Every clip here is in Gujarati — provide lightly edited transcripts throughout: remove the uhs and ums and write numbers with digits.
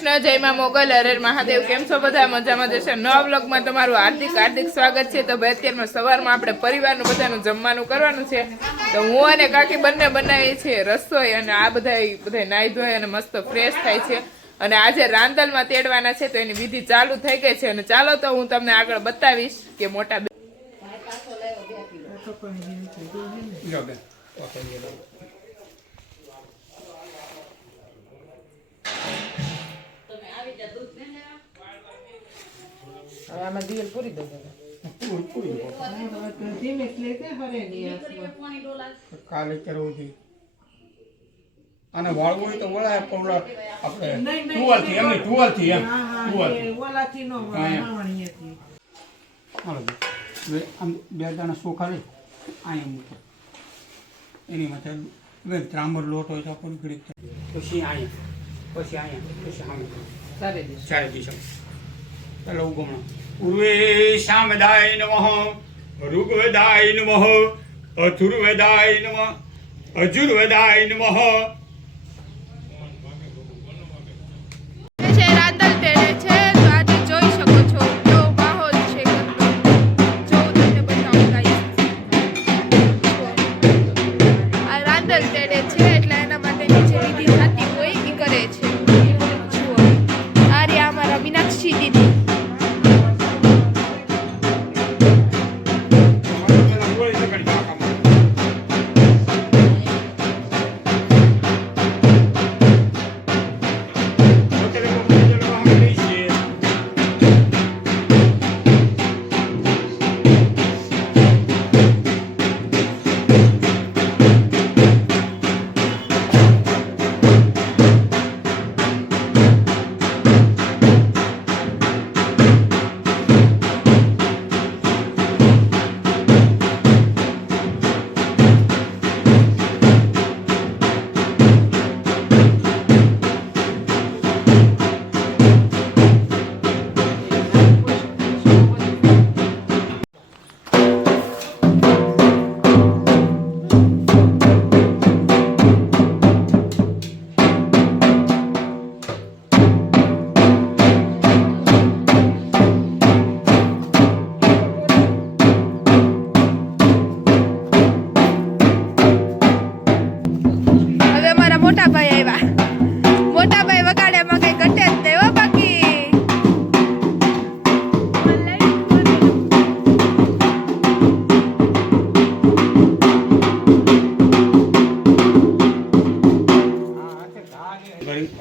કૃષ્ણ, જય માં મોગલ, હરે મહાદેવ। કેમ છો બધા? મજામાં જશે। નવા બ્લોગમાં તમારું હાર્દિક સ્વાગત છે। તો ભાઈ અત્યારમાં સવારમાં આપણે પરિવારનું બધાનું જમવાનું કરવાનું છે। તો હું અને કાકી બંને બનાવીએ છીએ રસોઈ, અને આ બધા નાઈ ધોઈ અને મસ્ત ફ્રેશ થાય છે। અને આજે રાંદલમાં તેડવાના છે, તો એની વિધિ ચાલુ થઈ ગઈ છે। અને ચાલો તો હું તમને આગળ બતાવીશ કે મોટા આમાં દિવેલ પૂરી દો કાલે કરવું છે અને વાળવું હોય તો વળાય પણ આપણે ટુવાલથી એમ ટુવાલથી એમ ટુવાલથી નો વાળણીએથી હાલો આમ બે દાણા સોખા લઈ અહીંયા મૂકો એની માથે ત્રાંબર લોટ હોય તો પણ ઘડીક પછી અહીંયા પછી સારી દિશા ચાલો ઉગમણા ઉર્વે શામદાય નમઃ ઋગ્વેદાય નમઃ અથુર્વેદાય નમઃ અજુર્વેદાય નમઃ।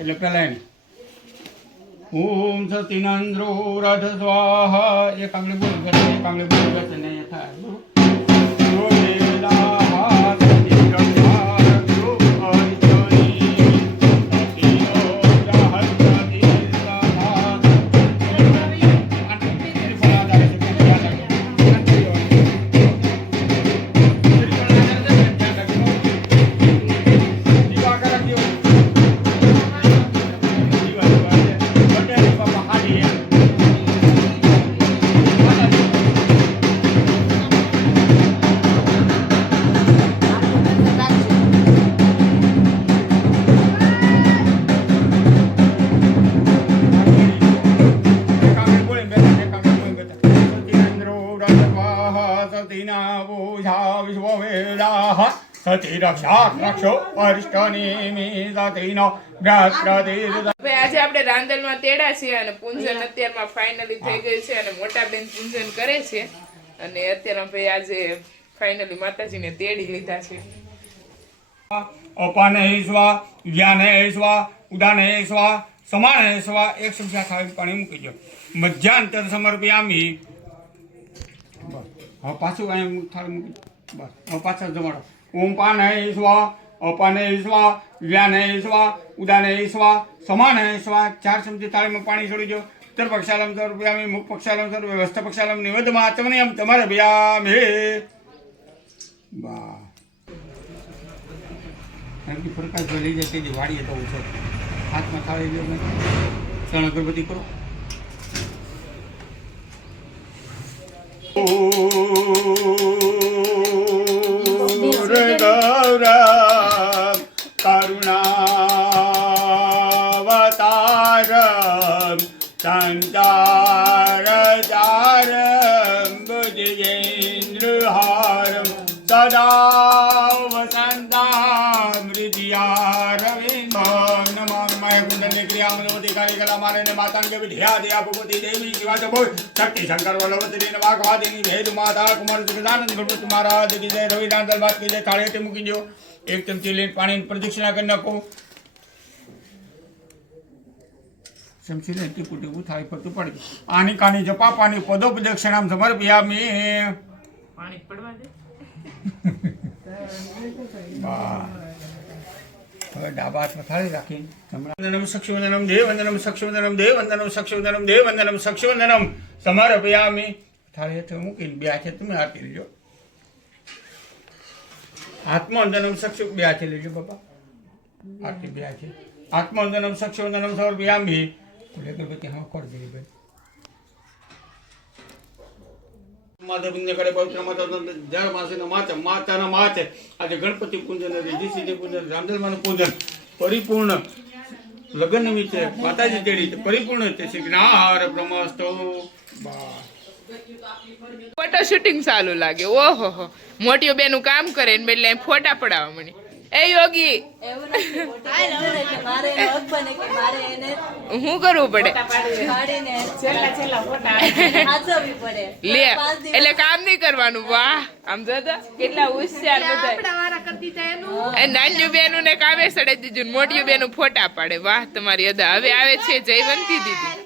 એટલે પેલા એને ઓમ સતિનંદ્રો રથ સ્વાહા એક આંગળી બોલ કરે એક આંગળી બોલ કરે ને થાય આજે આપણે રાંદલમાં તેડા છે અને પૂંજન અત્યારમાં ફાઇનલી થઈ ગયું છે અને મોટા બેન પૂંજન કરે છે અને અત્યારમાં ભાઈ આજે ફાઇનલી માતાજીને તેડી લીધા છે। અપાને સ્વા જ્ઞાને સ્વા ઉદાને સ્વા સમાને સ્વા એક સંખ્યા ખાવી પાણી મૂકી દો મધ્યાંતર સમર્પયામી। હવે પાછું અહીં થાળી મૂકી બસ હવે પાછા જમાડો ઓમ પાને સ્વા અપાને સ્વા જ્ઞાને સ્વા ઉદાને સ્વા સમાને સ્વા ચાર ચમચી થાળીમાં પાણી છોડી દો ઉત્તર પક્ષાલમ સમર્પયામી મુખ પક્ષાલમ સર્વ વ્યવસ્થા પક્ષાલમ નિવેદમાં ચમનીયમ તમારે ભયામે બા એમની પ્રકાશ લઈ જાય તે વાડીએ તો ઓછો હાથમાં થાળી દો ચણ અગરબત્તી કરો ગૌરવ કરુણાવતાર સંસારચારમ ભુજગેન્દ્રહારમ સદા વસંતામૃતિયારવિંદમ નમામિ કુંડલે ક્રિયામનોતિ કાર્યકલા મારે માતાંગે વિદ્યા દયા ભગવતી દેવી શિવા બોલ શક્તિ શંકર વલ્લભતી નવાકવાદિની ભેદ માતા કુમાર સુખદાનંદ ગણપતિ મહારાજ કી જય રવિદાન દરબાર કી જય થાળીથી મૂકી દો એક ચમચી લઈને પાણીની પ્રદક્ષિણા કરી નાખો ચમચીને ટીપું ટીપું થાળી ફરતું પડી આની કાની જપા પાણી પદોપદક્ષિણામ સમર્પયામિ પાણી પડવા દે હવે ડાબા હાથમાં થાળી રાખી વંદનમ સક્ષવંદનમ દેવ વંદનમ સક્ષવંદનમ દેવ વંદનમ સક્ષવંદનમ દેવ વંદનમ સક્ષવંદનમ સમર્પયામિ થાળી હેઠળ મૂકીને બે હાથે તમે આરતી લેજો આત્મવંદનમ સક્ષ બે હાથે લેજો બાપા આરતી બે હાથે આત્મવંદનમ સક્ષવંદનમ સમર્પયામિ કુલે ગણપતિ હા કોડ દેવી ભાઈ માધવિન્ય કરે પવિત્ર માતા જળ માસેનો માતાના માથે આજે ગણપતિ પૂજન રીધિસિદ્ધિ પૂજન રામદલમાનું પૂજન પરિપૂર્ણ લગ્ન વિશે માતાજી તેડી પરિપૂર્ણ તે શ્રીનાર બ્રહ્મસ્તો ફોટો શૂટિંગ ચાલુ લાગે ઓહો હો મોટીઓ બેનું કામ કરે ને એટલે ફોટા પડાવવા મળી એ યોગી હું કરવું પડે લે એટલે કામ નહીં કરવાનું વાહ આમ જો તો કેટલા હોશિયાર બધા નાન્યુ બેનું ને કામે સડે દીધું મોટીયું બેનું ફોટા પાડે વાહ તમારી અદા હવે આવે છે જયવંતી દીદી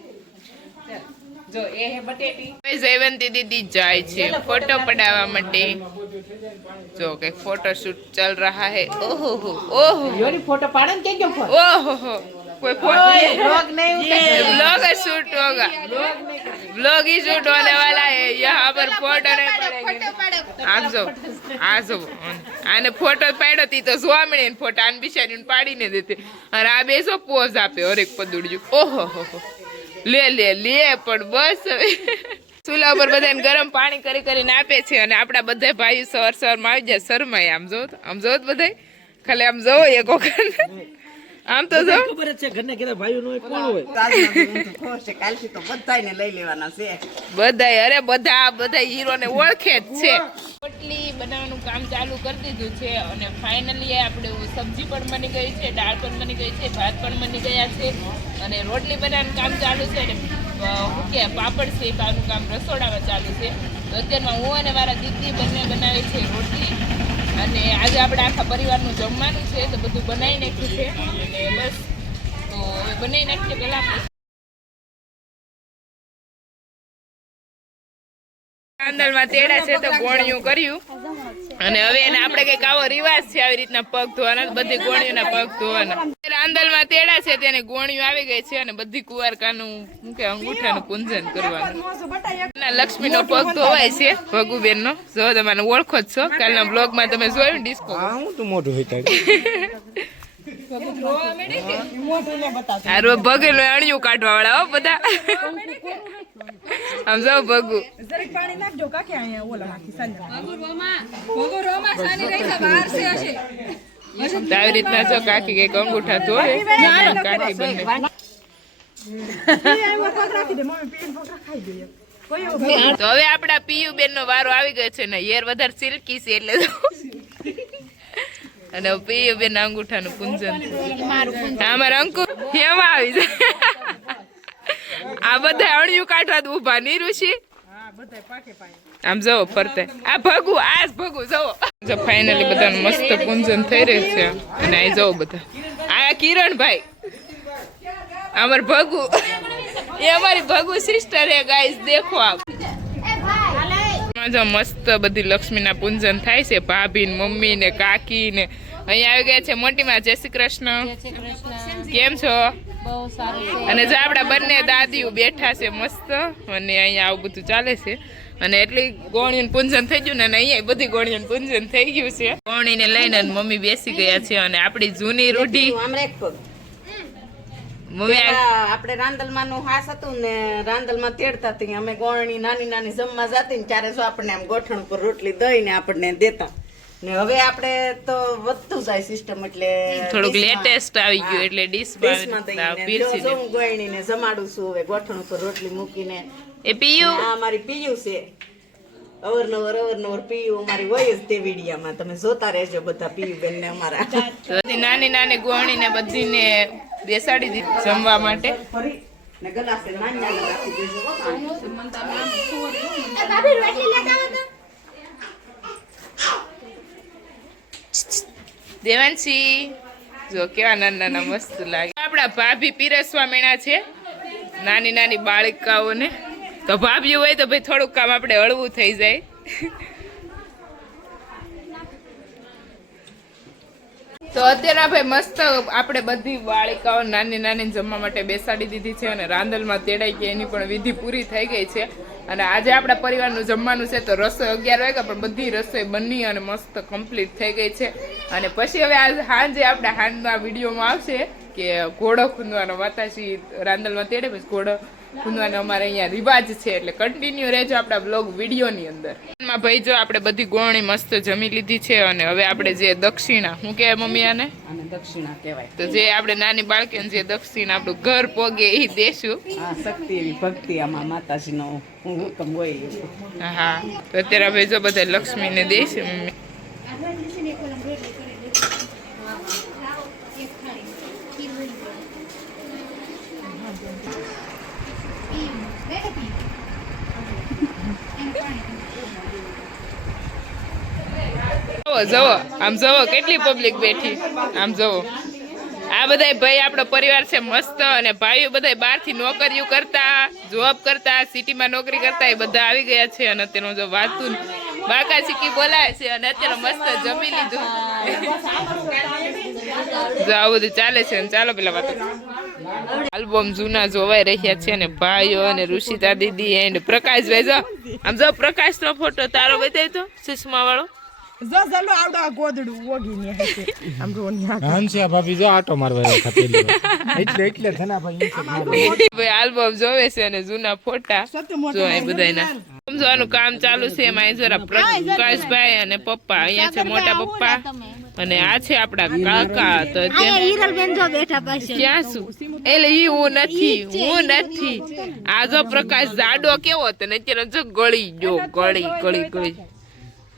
જો એ હે બટેટી જયવંતી દીદી જાય છે ફોટો પડાવવા માટે જો કે फोटो शूट चल रहा है ओहो हो ओहो योरी फोटो पाड़न के क्यों फोटो ओहो हो कोई फोटो व्लॉग नहीं व्लॉग शूट होगा व्लॉग ही शूट होने वाला है यहाँ पर फोटो नहीं पड़ेंगे आप जो आने फोटो पाड़ो थी तो જોવા મળે ને ફોટા આન બિચારીને પાડીને દેતે અને આ બેસો પોઝ આપે હરેક પદુડજો ઓહો હો લે લે લે પણ બસ ચૂલા ઉપર બધાને ગરમ પાણી કરી કરીને આપે છે અને આપણા બધા ભાઈઓ સવાર સવારમાં આવી જાય શરમાય આમ જો બધાય ખાલી આમ જો એક વખત આમ તો જો ખબર છે ઘરને કેરા ભાઈઓ નો કોણ હોય છે કાલથી તો બધાયને લઈ લેવાના છે બધાય અરે બધા હીરોને ઓળખે જ છે રોટલી બનાવવાનું કામ ચાલુ કરી દીધું છે અને ફાઇનલી આપણે સબ્જી પણ બની ગઈ છે દાળ પણ બની ગઈ છે ભાત પણ બની ગયા છે અને રોટલી બનાવવાનું કામ ચાલુ છે અને કે પાપડ શેકવાનું કામ રસોડામાં ચાલુ છે તો અત્યારમાં હું અને મારા દીદી બંને બનાવે છે રોટલી અને આજે આપણે આખા પરિવારનું જમવાનું છે તો બધું બનાવી નાખ્યું છે અને બસ તો હવે બનાવી નાખીએ પહેલાં આંદલમાં તેડા છે તો ગોળિયું કર્યું અને હવે એને આપણે કઈક આવો રિવાજ છે આવી રીતના પગ ધોવાના બધી ગોળીઓના પગ ધોવાના આંદલમાં તેડા છે તેને ગોળિયું આવી ગઈ છે અને બધી કુવારકાનું શું કે અંગૂઠાનું પૂંજન કરવાનું લક્ષ્મીનો પગ ધોવાય છે ભગુબેનનો જો તમે ઓળખો જ છો કાલના બ્લોગમાં તમે જોયું ડિસ્કો હું તો મોઢું હોય આ ભગેલું અણિયું કાઢવા વાળા હો બધા આમ જાવ ભગુ આવી રીતના જો કાકી કઈક અંગૂઠા ધોવે કાકી બંને તો હવે આપડા પીયુ બેન નો વારો આવી ગયો છે ને હેર વધારે સિલ્કી છે એટલે અને પીયુ બેન અંગૂઠાનું પૂંજન અમારા અંકુ એમાં આવી જાય આ બધા અણિયું કાઢવા ઉભા ની ઋષિ આમ જવો ફરતે આ ભગુ જો ફાઇનલી બધાનું મસ્ત પૂંજન થઈ રહ્યું છે અને આ જવો બધા આ કિરણભાઈ અમાર ભગુ એ અમારી ભગુ સિસ્ટર હે ગાઈસ દેખો આપ જો મસ્ત બધી લક્ષ્મીના પૂંજન થાય છે ભાભી ને મમ્મી ને કાકી ને અહીંયા આવી ગયા છે મોટીમાં જય શ્રી કૃષ્ણ કેમ છો અને જો આપડા બંને દાદીઓ બેઠા છે મસ્ત અને અહીંયા આવું બધું ચાલે છે અને એટલી ગોળીનું પૂંજન થઈ ગયું ને અહીંયા બધી ગોળીનું પૂંજન થઈ ગયું છે ગોળીને લઈને મમ્મી બેસી ગયા છે અને આપણી જૂની રૂઢી આપણે રાંદલમાં નું હાસ હતું ને રાંદલમાં તેડતા હતી અમે ગોળણી નાની નાની જમવા જતી ને ત્યારે જો આપણને આમ ગોઠણ પર રોટલી દઈ ને આપણને દેતા ને હવે આપણે તો વધતું જાય સિસ્ટમ એટલે થોડુંક ડીશમાં- લેટેસ્ટ આવી ગયું એટલે ડીશમાં દઈને પીરસી જો હું ગોયણીને જમાડું છું હવે ગોઠણ ઉપર રોટલી મૂકીને એ પીયું આ મારી પીયું છે અવરનવર પીયું અમારી હોય જ તે વિડીયામાં તમે જોતા રહેજો બધા પીયું બેન ને અમારા તો બધી નાની નાની ગોળણીને બધીને બેસાડી દીધી જમવા માટે ફરી ને ગલાસે નાની રાખી દેજો હો પાણી. દેવાંશી જો કેવા નાના નાના મસ્ત લાગે આપણા ભાભી પીરસવા મેણા છે નાની નાની બાળિકાઓને તો ભાભી હોય તો ભાઈ થોડુંક કામ આપણે હળવું થઈ જાય તો અત્યારે ભાઈ મસ્ત આપણે બધી બાળિકાઓ નાની નાની જમવા માટે બેસાડી દીધી છે અને રાંદલમાં તેડાઈ ગઈ એની પણ વિધિ પૂરી થઈ ગઈ છે અને આજે આપણા પરિવારનું જમવાનું છે તો રસોઈ 11 વાગ્યા પણ બધી રસોઈ બની અને મસ્ત કમ્પ્લીટ થઈ ગઈ છે અને પછી હવે આજ સાંજે આપણે હાંજના વિડીયોમાં આવશે કે ઘોડો ખૂંદવાનો માતાજી રાંદલમાં તેડે પછી ઘોડો ખૂંદવાનો અમારે અહીંયા રિવાજ છે એટલે કન્ટિન્યુ રહેજો આપણા બ્લોગ વિડીયોની અંદર ભાઈ જો આપણે બધી ગોળણી મસ્ત જમી લીધી છે અને હવે આપણે જે દક્ષિણા શું કહેવાય મમ્મી આને આને દક્ષિણા કહેવાય. તો જે આપણે નાની બાળકીને જે દક્ષિણા આપણું ઘર પોગે એ દેશું હા શક્તિ એવી ભક્તિ આમાં માતાજીનો હુકમ હોય એવું. હા તો અત્યારે હવે જો બધા લક્ષ્મીને દેશું મમ્મી જવો આમ જવો કેટલી પબ્લિક બેઠી આમ જવો આ બધા ભાઈ આપણો પરિવાર છે મસ્ત અને ભાઈઓ બધા બહારથી નોકરીઓ કરતા જોબ કરતા સિટીમાં નોકરી કરતા એ બધા આવી ગયા છે અને અત્યારે જો વાતું બાકા ચીકી બોલાય છે અને અત્યારે મસ્ત જમી લીધું જો આવું બધું ચાલે છે અને ચાલો પેલા વાતો આલ્બમ જૂના જોવાઈ રહ્યા છે અને ભાઈઓ અને ઋષિતા દીદી એન્ડ પ્રકાશભાઈ જો આમ જો પ્રકાશનો ફોટો તારો બતાવી તો ચશ્મા વાળો હંસિયા ભાભી જો આટો મારવા એટલે ધના ભાઈ આલ્બમ જોવે છે અને જૂના ફોટા જો એ બધાના સમજવાનું કામ ચાલુ છે એમાં જરા પ્રકાશભાઈ અને પપ્પા અહીંયા છે મોટા પપ્પા અને આ છે આપડા કાકા તો ક્યાં શું એટલે ઈ હું નથી આ જો પ્રકાશ જાડો કેવો હતો ને અત્યારે જો ગળી ગયો ગળી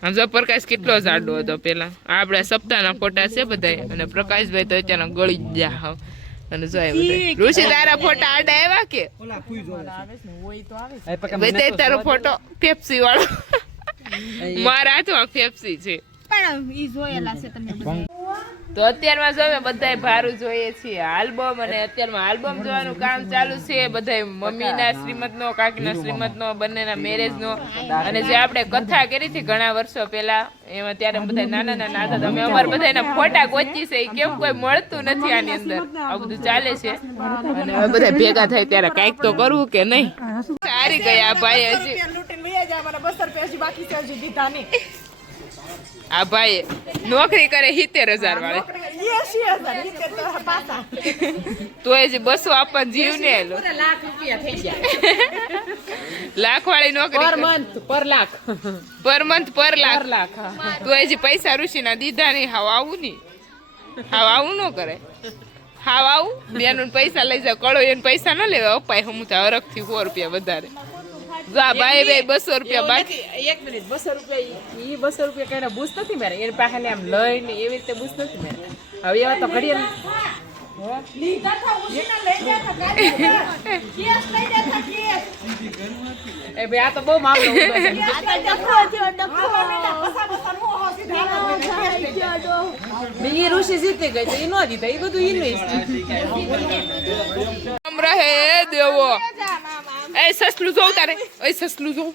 આમ જો પ્રકાશ કેટલો જાડો હતો પેલા આપડા સપ્તાહના ફોટા છે બધા અને પ્રકાશભાઈ તો અત્યારે ગળી જ જા અને જો બધા ઋષિ તારા ફોટા આડા આવ્યા કે બધા તારો ફોટો પેપ્સી વાળો મારા હાથમાં પેપ્સી છે તો અત્યારમાં જો બધા ભારું જોઈએ છીએ આલ્બમ અને અત્યારમાં આલ્બમ જોવાનું કામ ચાલુ છે બધા મમ્મીના શ્રીમતનો કાકીના શ્રીમતનો બંનેના મેરેજનો અને જે આપણે કથા કરી હતી ઘણા વર્ષો પહેલા એમાં ત્યારે બધા નાના નાના હતા અમે અમારા બધાના ફોટા ગોચી છે કેમ કોઈ મળતું નથી આની અંદર આ બધું ચાલે છે અને હવે બધા ભેગા થાય ત્યારે કાંઈક તો કરવું કે નહીં સારી ગયા ભાઈ હજી આ ભાઈ નોકરી કરે 70,000 વાળી તો એ 200 આપવા જીવ ને એલો લાખ વાળી નોકરી પર મંથ પર લાખ તો એ પૈસા ઋષિના દીધા નહીં હાવ આવું ન કરે હાવ આવું બેનું પૈસા લઈ જાવ કળો એને પૈસા ન લેવા અપાય હું તો અરગ થી 100 રૂપિયા વધારે ભાઈ 200 રૂપિયા બાકી 1 મિનિટ 200 રૂપિયા ઈ 200 રૂપિયા કઈને બૂસ નથી મેરે એની પાસે આમ લઈને એવી રીતે બૂસ નથી મેરે હવે એવા તો ઘડીએ એ ભાઈ આ તો બહુ મામલો ઊંધો છે ઈ ઋષિ જીતી ગઈ તો ઈ નો જીતે ઈ બધું ઇન્વેસ્ટ રહે દેવો એ સસલું જોઉં તારે એ સસલું જોઉં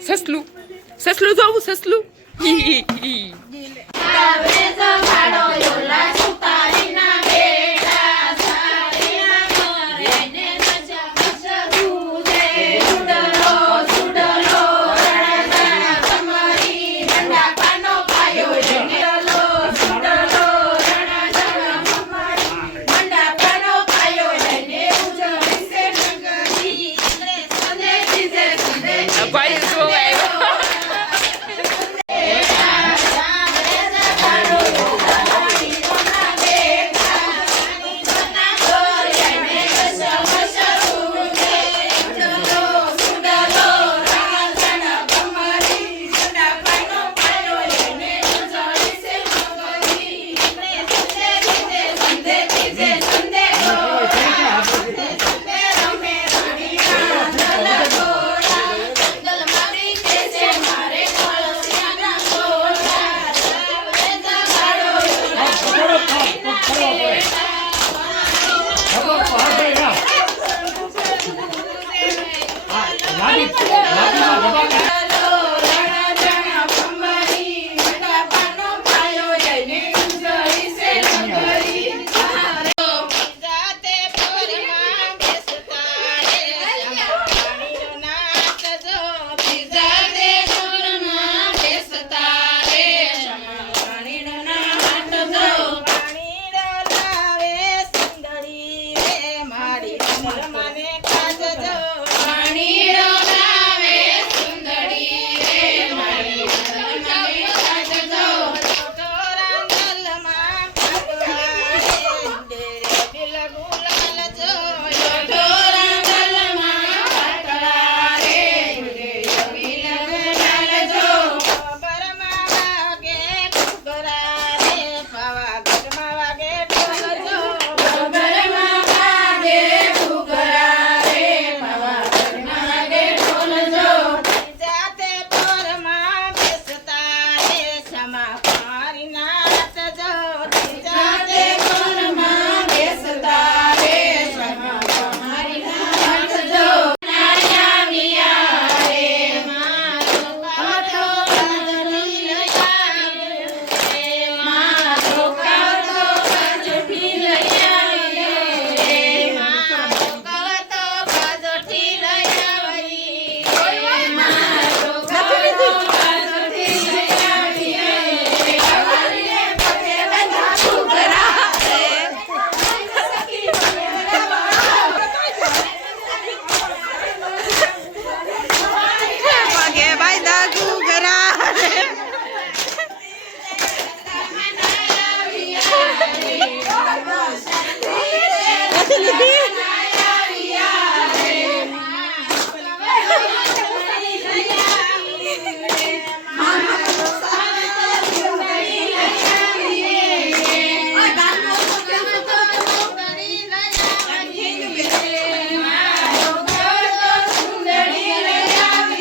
સસલું જોઉં સસલું ભાઈ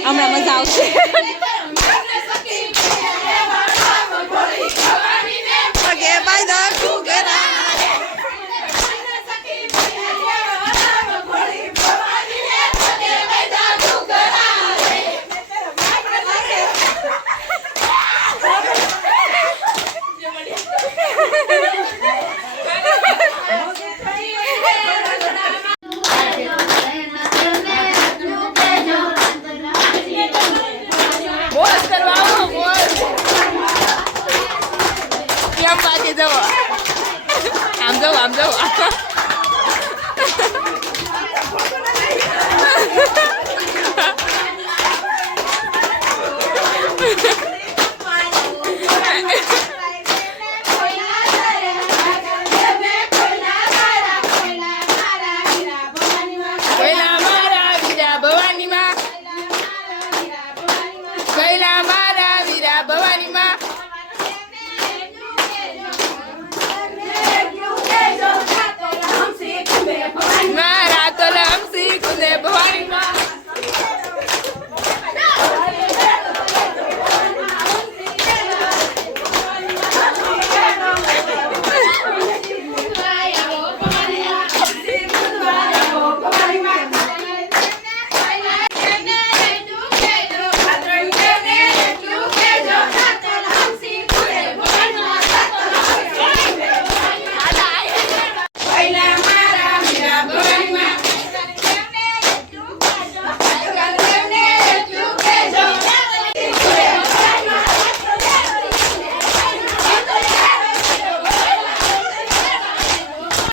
હમણાં મજા આવશે